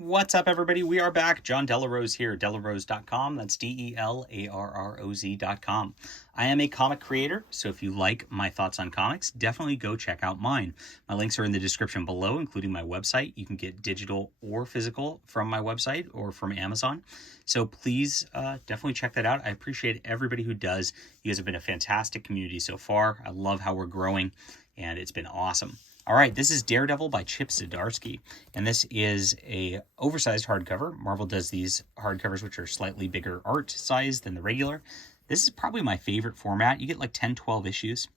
What's up, everybody? We are back. John Delarose here, delarose.com. That's DELARROZ.com. I am a comic creator, so if you like my thoughts on comics, definitely go check out mine. My links are in the description below, including my website. You can get digital or physical from my website or from Amazon. So please definitely check that out. I appreciate everybody who does. You guys have been a fantastic community so far. I love how we're growing, and it's been awesome. All right, this is Daredevil by Chip Zdarsky, and this is a oversized hardcover. Marvel does these hardcovers which are slightly bigger art size than the regular. This is probably my favorite format. You get like 10, 12 issues,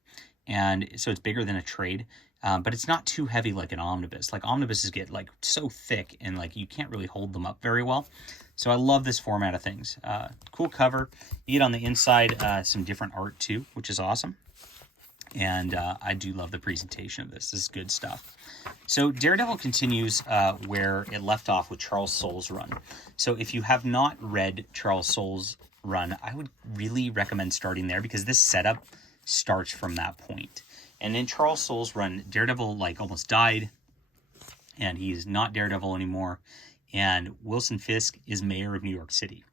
and so it's bigger than a trade, but it's not too heavy like an omnibus. Like omnibuses get like so thick and like you can't really hold them up very well. So I love this format of things. Cool cover. You get on the inside some different art too, which is awesome. And I do love the presentation of this. This is good stuff. So Daredevil continues where it left off with Charles Soule's run. So if you have not read Charles Soule's run, I would really recommend starting there because this setup starts from that point. And in Charles Soule's run, Daredevil like almost died, and he's not Daredevil anymore. And Wilson Fisk is mayor of New York City.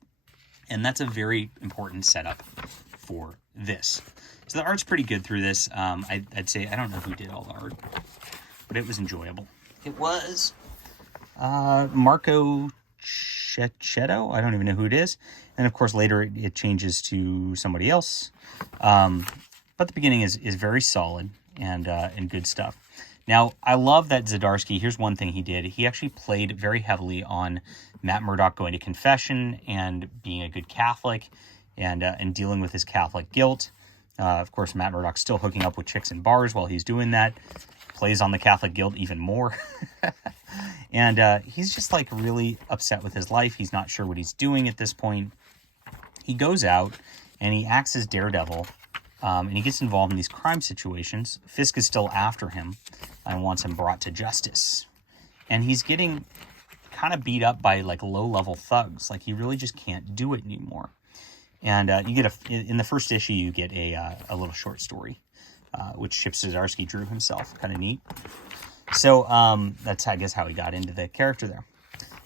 And that's a very important setup for this. So the art's pretty good through this. I'd say, I don't know who did all the art, but it was enjoyable. It was Marco Checchetto. I don't even know who it is. And of course, later it changes to somebody else. But the beginning is very solid and good stuff. Now, I love that Zdarsky, here's one thing he did. He actually played very heavily on Matt Murdock going to confession and being a good Catholic and dealing with his Catholic guilt. Of course, Matt Murdock's still hooking up with chicks in bars while he's doing that. Plays on the Catholic guilt even more. And he's just like really upset with his life. He's not sure what he's doing at this point. He goes out and he acts as Daredevil. And he gets involved in these crime situations. Fisk is still after him and wants him brought to justice. And he's getting kind of beat up by like low-level thugs. Like he really just can't do it anymore. And you get in the first issue, you get a little short story, which Chip Zdarsky drew himself. Kind of neat. So that's, I guess, how he got into the character there.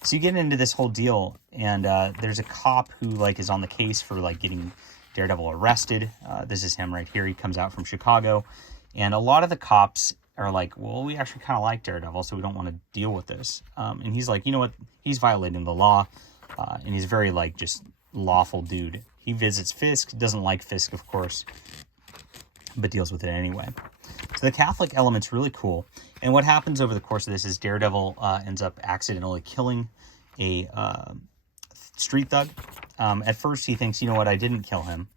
So you get into this whole deal, and there's a cop who like is on the case for like getting Daredevil arrested. This is him right here. He comes out from Chicago, and a lot of the cops are like, well, we actually kind of like Daredevil, so we don't want to deal with this. And he's like, you know what? He's violating the law, and he's very like just lawful dude. He visits Fisk, doesn't like Fisk, of course, but deals with it anyway. So the Catholic element's really cool. And what happens over the course of this is Daredevil ends up accidentally killing a street thug. At first he thinks, you know what, I didn't kill him.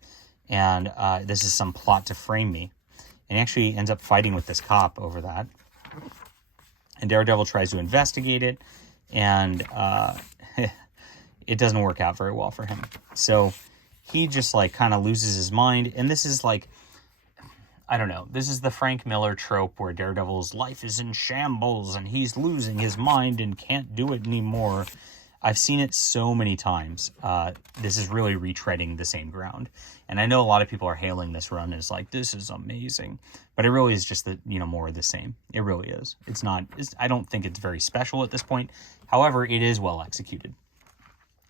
And this is some plot to frame me. And he actually ends up fighting with this cop over that. And Daredevil tries to investigate it. And it doesn't work out very well for him. So he just like kind of loses his mind. And this is like, I don't know, this is the Frank Miller trope where Daredevil's life is in shambles and he's losing his mind and can't do it anymore. I've seen it so many times. This is really retreading the same ground. And I know a lot of people are hailing this run as like, this is amazing. But it really is just the, you know, more of the same. It really is. It's not, I don't think it's very special at this point. However, it is well executed.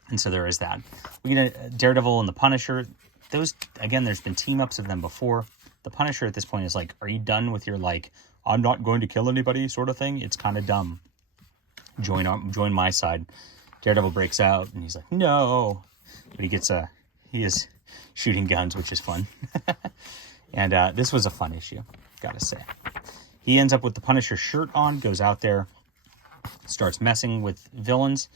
And so there is that. We get a Daredevil and the Punisher. Those, again, there's been team-ups of them before. The Punisher at this point is like, are you done with your, like, I'm not going to kill anybody sort of thing? It's kind of dumb. Join my side. Daredevil breaks out, and he's like, no. But he is shooting guns, which is fun. And this was a fun issue, gotta say. He ends up with the Punisher shirt on, goes out there, starts messing with villains.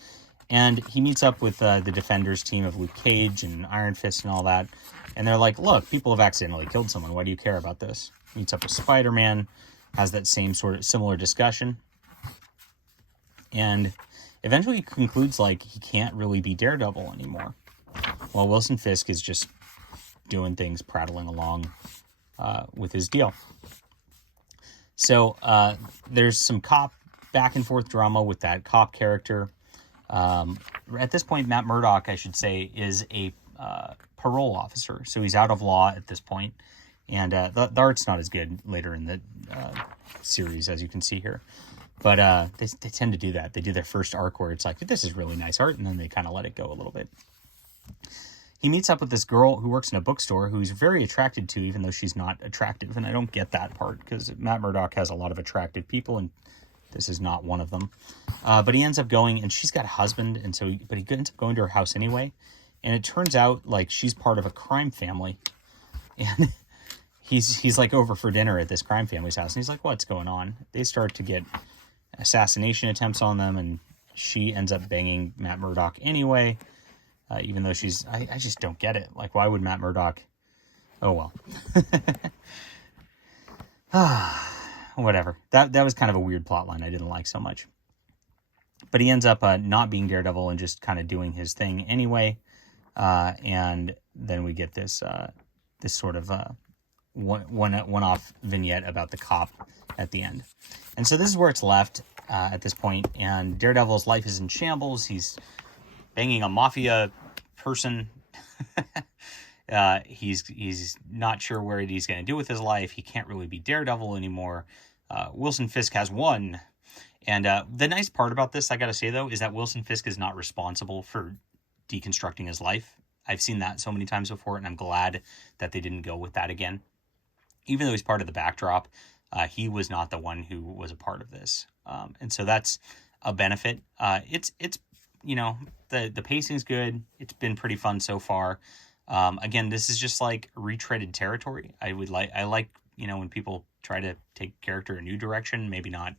And he meets up with the Defenders team of Luke Cage and Iron Fist and all that. And they're like, look, people have accidentally killed someone. Why do you care about this? Meets up with Spider-Man, has that same sort of similar discussion. And eventually he concludes like he can't really be Daredevil anymore. While Wilson Fisk is just doing things, prattling along with his deal. So there's some cop back and forth drama with that cop character. At this point, Matt Murdock, I should say, is a parole officer. So he's out of law at this point. And the art's not as good later in the series, as you can see here. But they tend to do that. They do their first arc where it's like, this is really nice art, and then they kind of let it go a little bit. He meets up with this girl who works in a bookstore who he's very attracted to, even though she's not attractive. And I don't get that part, because Matt Murdock has a lot of attractive people, and this is not one of them. But he ends up going, and she's got a husband, and so he ends up going to her house anyway. And it turns out like she's part of a crime family, and he's like over for dinner at this crime family's house, and he's like, what's going on? They start to get assassination attempts on them, and she ends up banging Matt Murdock anyway, even though she's, I just don't get it. Like, why would Matt Murdock? Oh, well. Whatever. That was kind of a weird plot line I didn't like so much. But he ends up not being Daredevil and just kind of doing his thing anyway. And then we get this this sort of one-off vignette about the cop at the end. And so this is where it's left at this point. And Daredevil's life is in shambles. He's banging a mafia person. He's not sure where he's going to do with his life. He can't really be Daredevil anymore. Wilson Fisk has won. And the nice part about this, I got to say, though, is that Wilson Fisk is not responsible for deconstructing his life. I've seen that so many times before, and I'm glad that they didn't go with that again. Even though he's part of the backdrop, he was not the one who was a part of this. And so that's a benefit. It's you know, the pacing's good. It's been pretty fun so far. Again, this is just like retreaded territory. I like, you know, when people try to take character a new direction, maybe not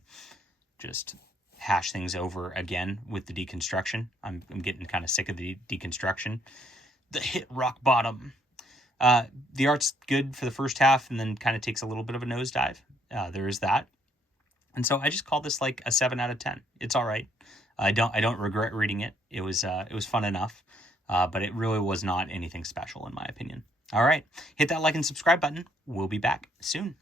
just hash things over again with the deconstruction. I'm getting kind of sick of the deconstruction. The hit rock bottom. The art's good for the first half, and then kind of takes a little bit of a nosedive. There is that. And so I just call this like a 7 out of 10. It's all right. I don't regret reading it. It was fun enough, but it really was not anything special in my opinion. All right. Hit that like and subscribe button. We'll be back soon.